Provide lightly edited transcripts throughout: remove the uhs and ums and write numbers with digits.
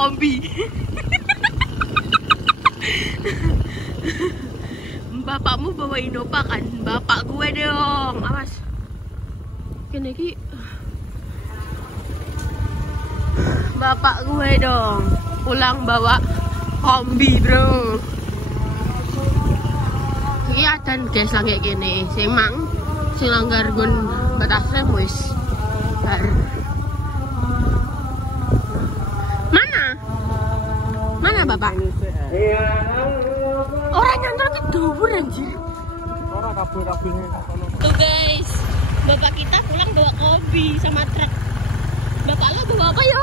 kombi. Bapakmu bawa Innova kan? Bapak gue dong, awas. Kene iki. Bapak gue dong, pulang bawa kombi bro. Iya dan guys lagi gini, sing mang, sing langgar gun batasnya wis. Mana bapak? Orang nyantol ke dubur anjir. Orang kabel-kabelnya. Tuh guys, bapak kita pulang bawa kombi sama truk. Bapak lo bawa apa yo?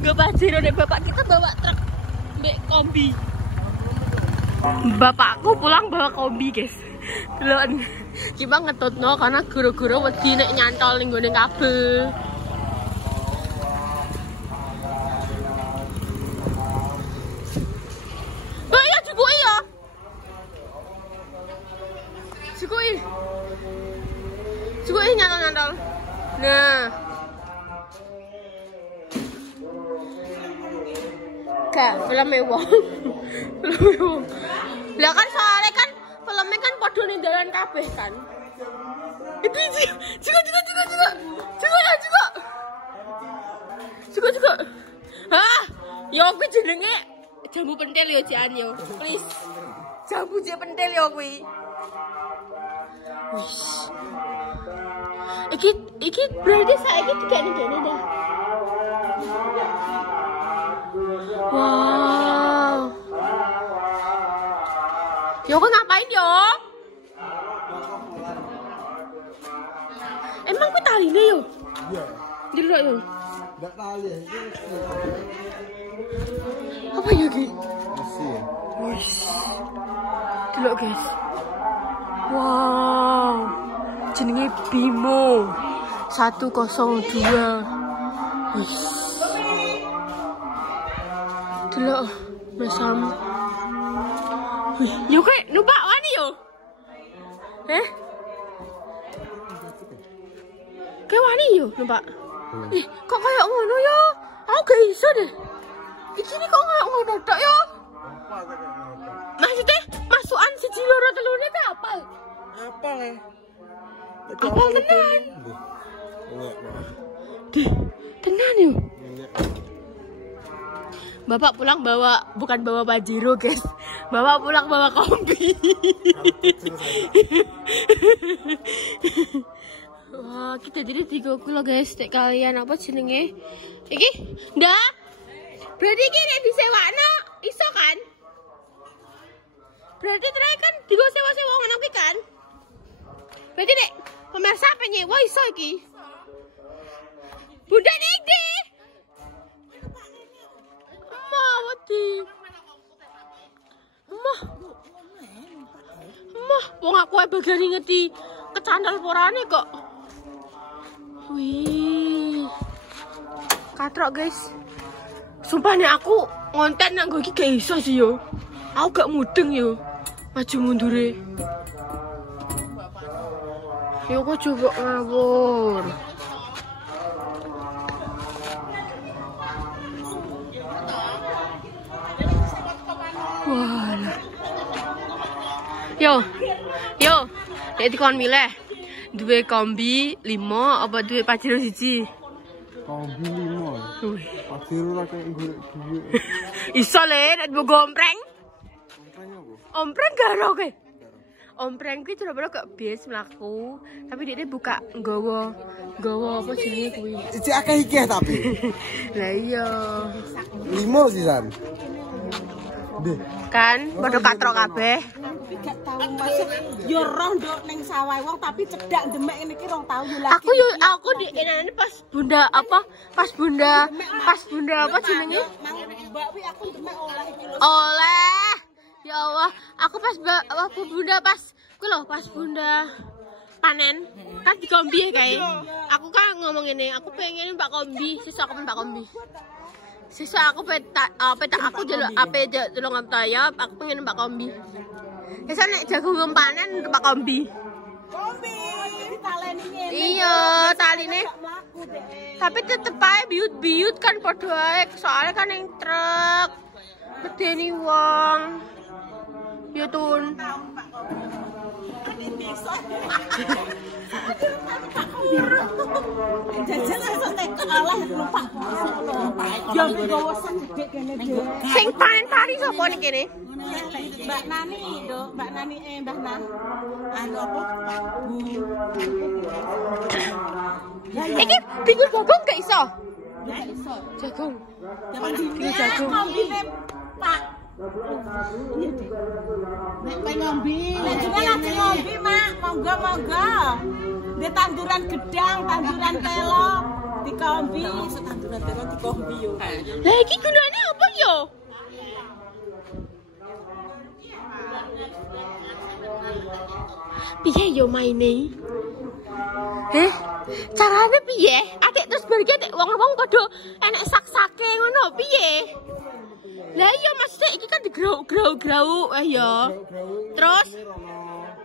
Gak pajero deh, bapak kita bawa truk mbek kombi. Bapakku pulang bawa kombi guys. Delon. Kita ngetutno karena guru-guru wedi nek nyantol ning gone kabel. Oh iya cukup ya. Cukup nyantol. Nah. Gak, filmnya wong. Lah kan soalnya kan filmnya kan padha ning dalan kabeh kan. Itu sih. Juga. Hah? Ya kuwi jenenge jambu pentil yo Jan yo. Please. Jambu je pentil yo kuwi. Wis. Iki berarti saiki dikene kene dah. Wow. Yo kok ngapain yo? Emang kuwi taline yo? Iya. Delok yo. Enggak tali. Apa ya ki? Mesin. Wih. Delok guys. Wow. Jenenge Bimo 102. Wih. Delok mesam. Wih, yo kayak numpak wani yo. Kayak wani yo numpak. Kok kayak ngono yo? Aku gak iso deh. Iki nih kok kayak ngono tok yo. Maksudnya masukan siji loro telune pe apal. Apal ya? Apal tenan. Deh, tenan yo. Bapak pulang bukan bawa Pajero guys. Bapak pulang bawa kombi. Wah, kita jadi 3 kilo guys. Nek kalian apa jenenge? Iki? Ndak? Berarti iki nek disewakno iso kan? Berarti terakhir kan digo sewa-sewa ngono ki kan? Berarti nek pemirsa penyewa iso iki. Bunda nek ndi? Wedi. Wong aku ae bagian ngerti kecandal porane kok. Wih. Katrok guys. Sumpah nih aku ngonten nang iki gak iso sih yo. Aku gak mudeng yo. Maju mundure. Yo kok coba ngawur. Wah. Yo, nek dikon milih duwe kombi 5 apa duwe Pajero 1? Kombi 5. Pajero ra kaya golek duit. Iso le nek mbok ompreng. Ompreng apa? Ompreng garo kowe. Ompreng kuwi coba gak bis mlaku, tapi dia buka nggawa apa jenenge kuwi. Iki akeh iki tapi. Lah iya. 5 sisan. Kan padha katrok kabeh. Gak tau masuk yo roh nduk ning sawah wong tapi cedak demek ngene iki rong tau yo lagi. Aku di enane pas bunda apa jenenge? Mbak wi aku demek oleh iki lho. Oleh. Ya Allah, aku pas bunda pas kuwi lho pas bunda panen kan di kombi ya kae. Aku kan ngomong ini, aku pengen Mbak kombi, sesuk aku Mbak kombi. Sesuk aku petak aku jaluk ape tolong tayap, aku pengen Mbak kombi. Sesuk nek jagung panen Mbak kombi. Kombi. ditaleni ngene. Iya, taline. Mlaku deh. Tapi tetep ae biut-biut kan padha ae, soalnya kan yang truk. Medeni wong. Ya tun. Jajan esuk teko Allah lupa. Ya nggawa segede kene dhewe. Sing panen pari sapa ning kene? Mbak Nani, Nduk. Mbak Nani Mbah Nan. Anu apa? Pak Bu. Iki bingung jagung gak iso? Gak iso. Jagung. Ini jagung. Kombine Pak. Nek pengen ngombe, nek lagi ngombe, Mak, monggo-monggo. Di tanduran gedang, tanduran telo, dikombi, tanduran telo dikombi yo. Lah iki gunane apa yo? Piye yo maine? Carane piye? Adik terus bareng adik wong-wong padha enek sak-sake ngono piye? Lah iya maksudnya iki kan digrauk-grauk ya. Terus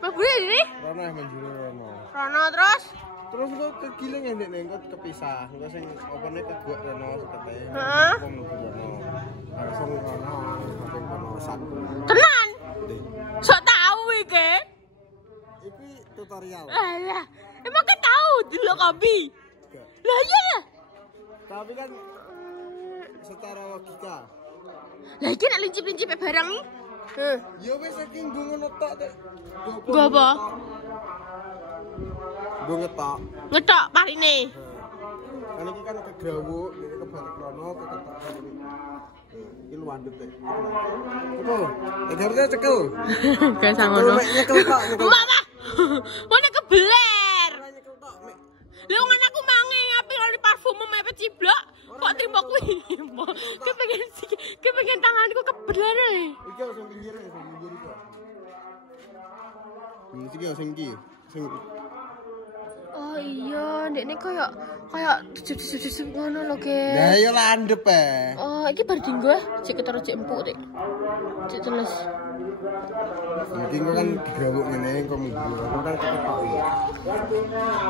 mabune ini? Rono menjuru rono. Rono terus? Terus kok kegiling ndek nengkot kepisah. Engko sing opone kebuak rono sekete. Heeh. Wong mlebu rono. Langsung rono sampai rono satu. Tenan? Sok tau iki. Iki tutorial. Lah, emang kan tahu dulu kopi. Lah iya lah. Tapi kan secara logika. Lah iki nek lincip-lincip barang iki. Ya wis saking nggo ngono tok teh. Nggo apa? Nggo ngetok. Ngetok parine. Kan iki kan kegrawuk, iki kebalik rono, keketok iki. Iki luandep teh. Cekel. Edarnya cekel. Kayak sangono. Nyekel tok, nyekel. Mama. Mana kebeler. Nyekel tok, Mek. Lha wong anakku mange api lari parfum mepet ciblok. Kok trimo kuwi. Kepengen tanganku kebeler ae. Iki sing pinggir iki. Iki sing iki. Sing Oh iya, ndekne koyo tujup ngono lho, Ge. Lah ya landep e. Oh, iki bar dinggo cek ketara cek empuk dik. Cek teles. Iki kan digrawuk ngene kok mundur. Kok kan keketok iki.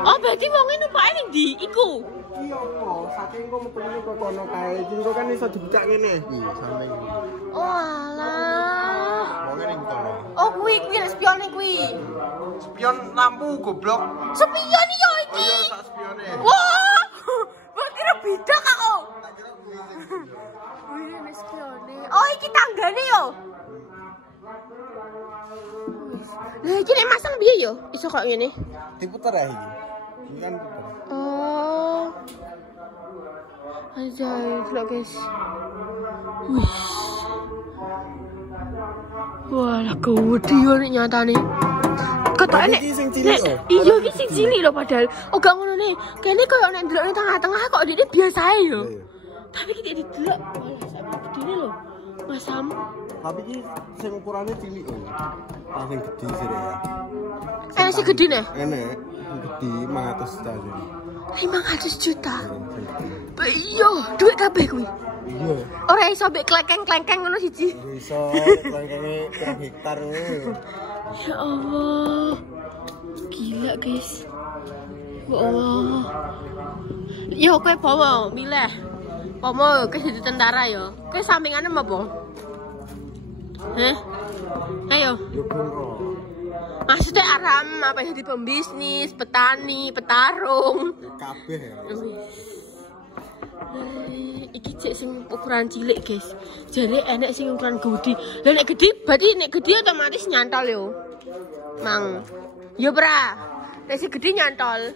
Oh, berarti wong ini numpake ning ndi? Iku. Iki apa? Saking kok metune kok kono kae. Iki kok kan iso dibuka ngene iki samping. Oh, alah. Wong ning kono. Oh, kuwi nek spion kuwi. Spion lampu goblok. Spion yo iki. Iya, sak spione. Wah. Mbok kira bidak aku. Tak kira kuwi. Wih, nek spione. Oh, iki tanggane yo. Lah iki nek masang piye yo? Iso kok ngene. Diputer ya iki. Ini kan puter. Oh. Ajaib loh guys. Wih. Wah, lah gede yo nek nyatane. Kata nek Iki sing cilik lho. Iya iki sing cilik lho padahal. Oh gak ngono nih. Kene koyo nek ndelok ning tengah-tengah kok dene biasa ae yo. Tapi iki didelok malah sampe gedene lho. Masam. Tapi iki sing ukurane cilik lho. Sing gede sih ya. Enak sing gede nih. Enak, gede 500 juta jadi. 500 juta. Iya, duit kabeh kuwi. Iya. Ora iso mbek klengkeng-klengkeng ngono siji. Iso klengkenge 1 hektar ngono. Ya Allah. Gila, guys. Ya Allah. Yo kowe bawa milih. Pomo kowe jadi tentara yo. Kowe sampingane apa? Ayo. Yo bongko. Maksudnya aram apa jadi pembisnis, petani, petarung. Kabeh ya. Iki cek sing ukuran cilik, guys. Jare enek sing ukuran gede. Lah nek gede berarti nek gede otomatis nyantol yo. Mang. Yo, Pra. Nek sing gede nyantol.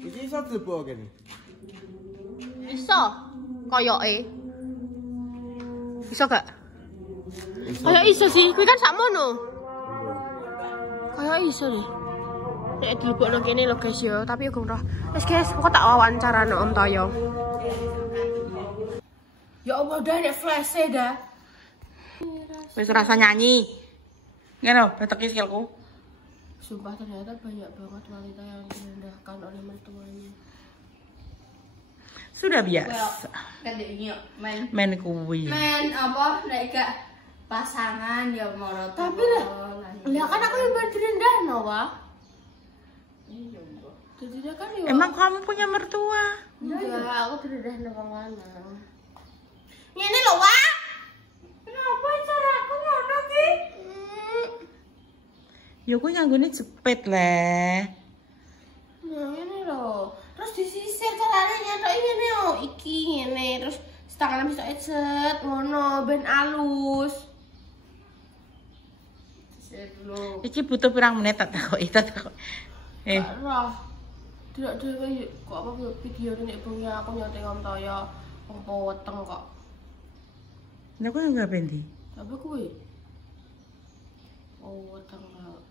Iki iso dilebok kene. Iso. Koyoke. Iso gak? Kayak iso sih, kuwi kan sakmono. Kayak iso deh. Nek dilebokno kene lho guys yo, tapi yo gak. Wes guys, aku tak wawancarane Om Toyo. Ya Allah, dah ada flash dah. Wis rasa nyanyi. Ngene lho, beteki skillku. Sumpah ternyata banyak banget wanita yang direndahkan oleh mertuanya. Sudah biasa. Kan ini main kuwi. main apa nek gak pasangan ya monoton. Tapi lah kan aku yang berdirendahno, Wah. Iya, Jadi dia kan ya. Emang kamu punya mertua? Enggak, aku berudah nang lanang. Ngene lho, Wak. Kenapa cara aku ngono ki? Ya kuwi nganggone jepit le. Nah, ngene lho. Terus disisir carane nyatok ngene yo, iki ngene terus setengah bisa set ngono ben alus. Sisir dulu. Iki butuh pirang menit tak takoki. Roh. Tidak dhewe kok apa video nek bengi aku nyoting om toyo wong weteng kok. Lah kok enggak bendi? Apa kuwi? Oh, weteng kok.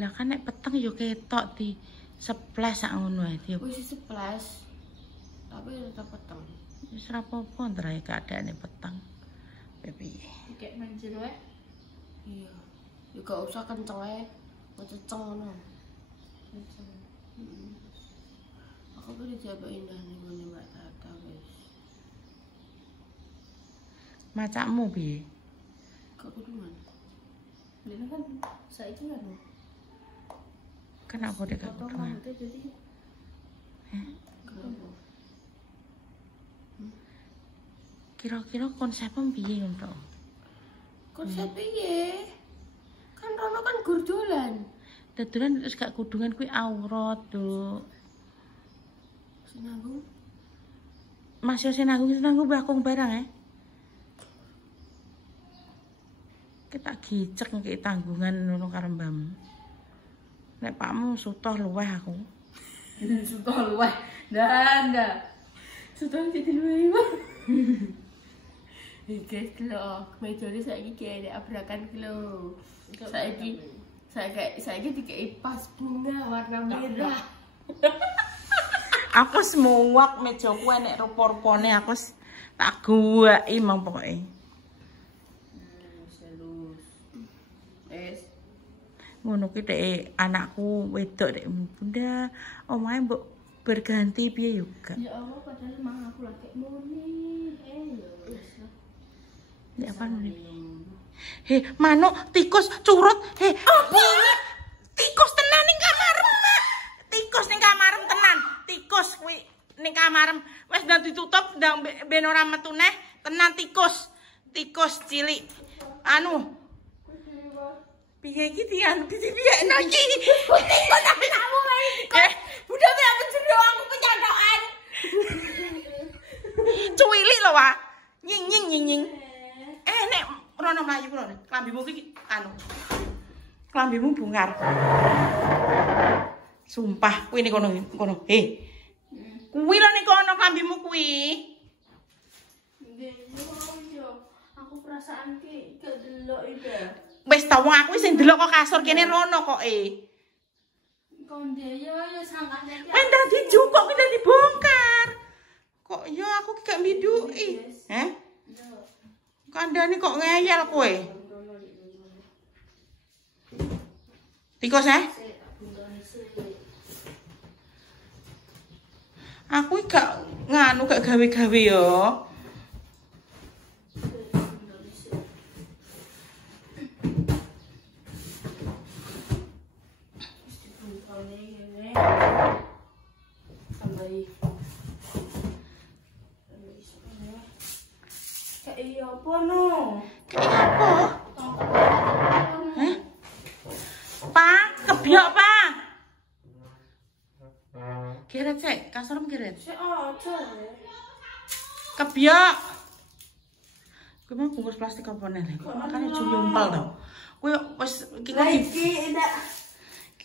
Lah kan nek peteng yo ketok di seples sak ngono ae. Wis 11. Tapi tetep peteng. Wis ora apa-apa ndra keadaane peteng. Piye? Kayak manjil wae. Iya. Ya gak usah kenceng ae. Ngeceng ngono. Aku tuh dijaga indah nih ngene Mbak Tata wis. Macakmu piye? Gak kuduan. Lha kan saiki kan. Kenapa dia gak kuduan? Jadi Kira-kira konsepnya piye ngono? Konsep piye? Kan Rono kan gurdolan. Dadolan terus gak kudungan kuwi aurat, Duk. Sinanggung. Mas yo sinanggung bakung barang Kita gicek ngeki tanggungan ngono karo mbahmu. Nek pakmu sutoh luweh aku. sudah luweh. Ndak. Sudah jadi luwih. Guys, lho, mejane saiki kene abrakan lho. Saiki dikei pas bunga warna merah. Aku semuak mejaku enek rupa-rupane aku tak guwaki mang pokoke. Ngono ki dhek anakku wedok dhek bunda omahe mbok berganti piye yo gak. Ya Allah padahal mang aku lagi muni. Ya apa nih? Heh, manuk tikus curut. Heh, tikus tenan ning kamarem, Mak. Tikus ning kamarem tenan. Tikus kuwi ning kamarem wis ndang ditutup ndang ben ora metu neh. Tenan tikus. Tikus cilik. Anu. Piye iki dian piye iki? Tikus tapi kamu main. Udah biar menjero aku penyandokan. Cuwilik lho, Wak. Nying. Nek rono mlayu lho, klambimu iki anu. Klambimu bungar. Sumpah, kuwi ning kono. Kuwi lho ning kono klambimu kuwi. Nggih, yo. Aku perasaan ki gak delok iki. Wis ta wong aku sing ndelok kok kasur kene rono kok Konde yo sangkane iki. Wis dadi jukuk ki dadi bongkar. Kok yo aku ki gak miduki. Kandhane kok ngeyel kowe. Tikus Aku gak nganu gak gawe-gawe yo. Kayak apa no? Kayak apa? Hah? Pak, kebiok, Pak. Geret sik, kasurmu geret. Sik aja. Kebiok. Kuwi mau bungkus plastik apa nih? Makane jumpel to. Kuwi wis iki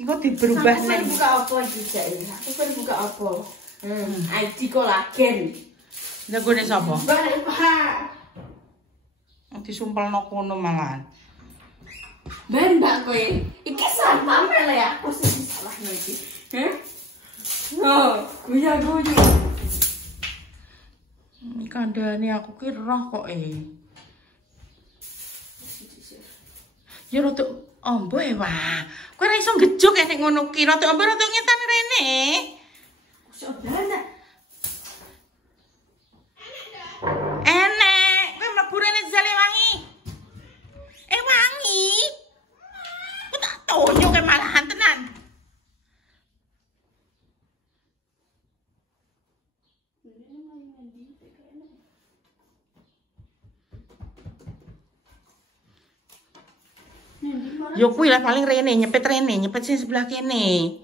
kok diberubah nih. Buka apa juga ini? Aku pengen buka apa? ID kolagen. Ndak gone sapa? Mbak. Disumpelno kono malahan. Mbak kowe. Iki sama mele aku sing salahno iki. Oh, guya-guyu. Iki kandhane aku ki roh kok Ya rada ombo wah. Kowe ora iso ngejuk nek ngono ki rada ombo rada ngetan rene. Sobrana. Enek, kowe mlebu rene jale wangi. Wangi. Ku tak tonyo ke malahan tenan. Yo kuwi lah paling rene, nyepet sing sebelah kene.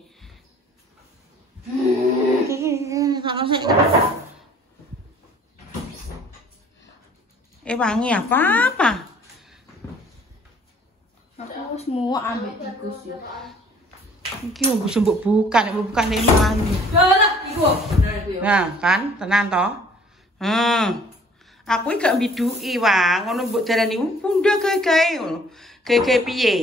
Wangi apa? Aku semua ambil tikus ya. Iki wis mbok bukan nek mandi. Galak iku. Nah, kan tenan to. Aku iki gak mbiduki wae, ngono mbok darani bunda gawe-gawe ngono. Gawe piye?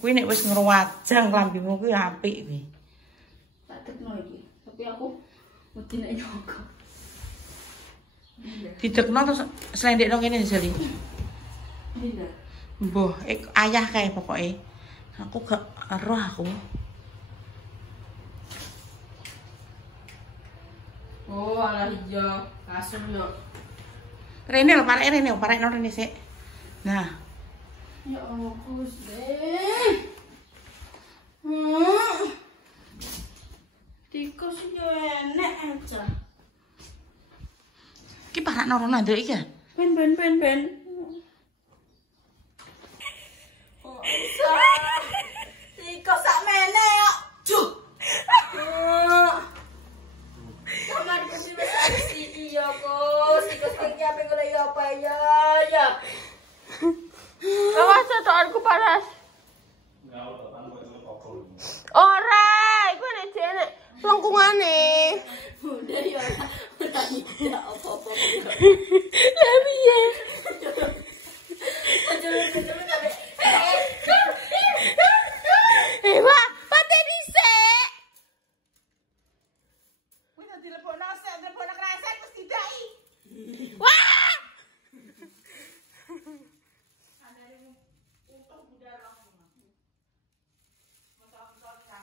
Kuwi nek wis ngruwajang lambimu kuwi apik kuwi. Tak tekno iki. Tapi aku mesti nek nyoko. Didekno terus slendekno kene jali. Iya. Mbah, ayah kae pokoke. Aku gak roh aku. Oh, alah hijau. Kasur yo. Rene lho, parekno rene sik. Nah, Ya Allah, Gusti. Tikus yo enek aja. iki parakno rono nduk iki. Ben. Tikus sak mene yo. Duh. Kamar kuwi wis isi yo, Gus. Tikus iki ape golek yo apa ya. Awas totoanku panas. Ora, iku nek jene lengkungane. Udah ya. Ya apa-apa. Lah piye? Wah, pateni sik. Kuwi nek dilebokno sik, dilebokno kresek terus didaki. Wah!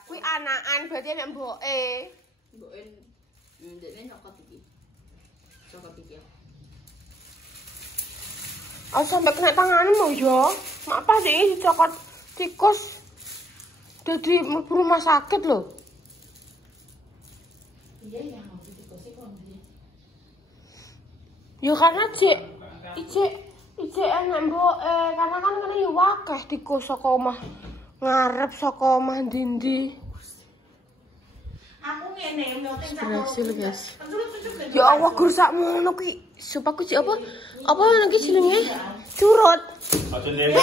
Kuwi anakan berarti nek mboke. Mboken ndekne nyokot iki. Cokot iki. Oh sampai kena tanganmu yo. Mak pas iki dicokot tikus. Dadi mlebu rumah sakit lho. Iya ya mau tikus kok ndi. Ya karena ijek enak mboke, karena kan kene yo akeh tikus saka omah ngarep saka omah ndi-ndi. Aku ngene myoting Berhasil, guys. Penculuk-penculuk. Ya Allah, gur sakmono ki. Supaku sik apa? Apa niki jenenge? Curut. Aja ndek.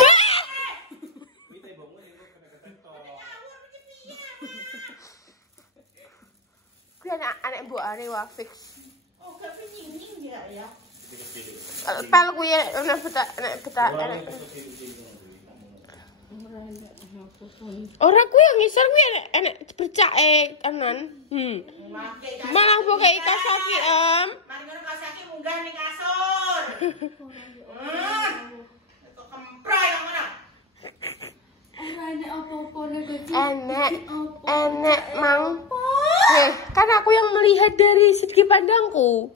Kuwi anak mbokane wae fix. Oh, gak nying ya. Pel kuwi nek betak enak. Ora kuwi ngisor kuwi enek bercake kanan. Malah mbok kei kasaki Mari ngono kasake munggah ning kasur. Kok kemprai kok ngono. Ora enek apa-apa nek Enek mang. Kan aku yang melihat dari segi pandangku.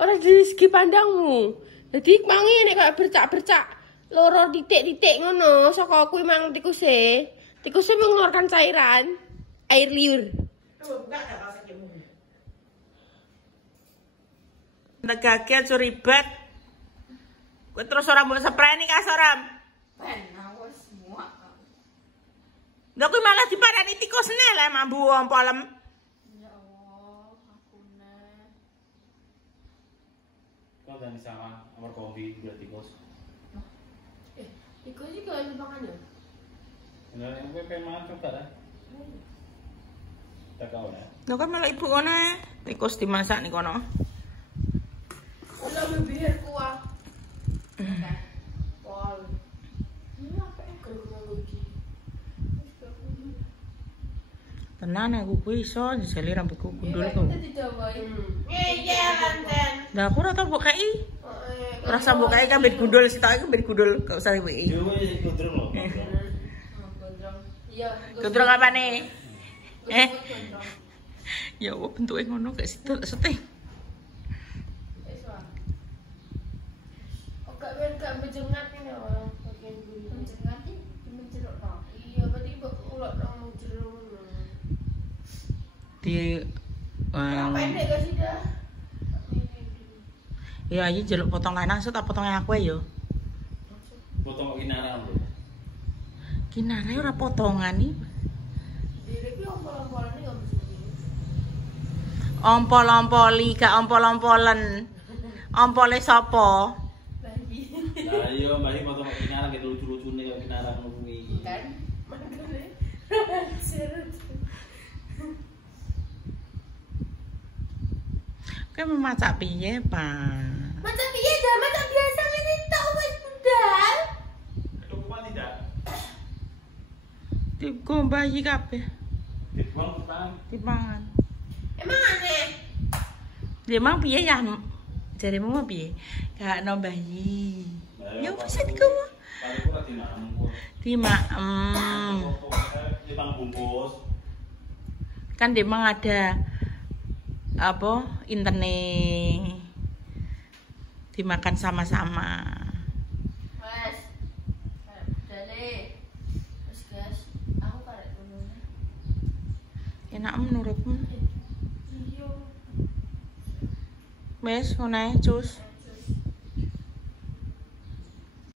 Ora dari segi pandangmu. Jadi mangi nek kayak bercak-bercak loro titik-titik ngono saka kuwi mang tikuse. Tikuse mengeluarkan cairan air liur. Tuh, enggak kasakimu. Negake aja ribet. Kowe terus ora mbok spray ning kasur, Ram. ben awas semua. Lah kuwi malah diparani tikusne lah mambu ompolem. Ya Allah, aku nek. Kau dan sama nomor kombi udah tikus. Iku iki kaya makan ya. Bener yang gue pengen makan juga lah. Tak kau ya. Lho kan malah ibu kono tikus dimasak ning kono. Ulah bibir kuah. Pol. Ini apa kalau iki? Tenan aku kuwi iso jeli rambutku gundul kok. Iya kanten. Lah aku ora tau mbok kei. Rasa mbok kei kan ben gundul sitok ben gundul gak usah weki. Dewe kudrung loh. Iya, Gundul apane? Ya Allah bentuke ngono gak situ seteh. Gak bejengat ini orang bagian bulu. penjengat iki dimenjerokno. Iya, berarti ulak nang jero. Di Pendek gak sih dah? ya iki jeluk potong lanang tak potongnya aku ya. Potong kok kinarang lho. Kinare ora potongan iki. Diri ki ompol-ompolan iki gak mesti. Ompol-ompoli, gak ompol-ompolen. Ompole sapa? Lah iya mbak iki potong kok kinarang gitu lucu-lucune kok kinarang kuwi. Kan? Makane. Kayak memasak piye, Pak? Macam piye dah, macam biasa ngene tok wis budal. Ketukupan tidak? Digombahi kabeh, Dibuang utang. dipangan. Emang aneh. Ya emang piye ya? Jarimu mah piye? Gak no bayi. Ya wis digowo. Paling ora dinamung. Dimaem. Ditang bungkus. Kan memang ada apa interne dimakan sama-sama. Mas. Dale. Wis guys, aku karek ngono. Enak menurutmu? Iya. Wes ngono ae, cus.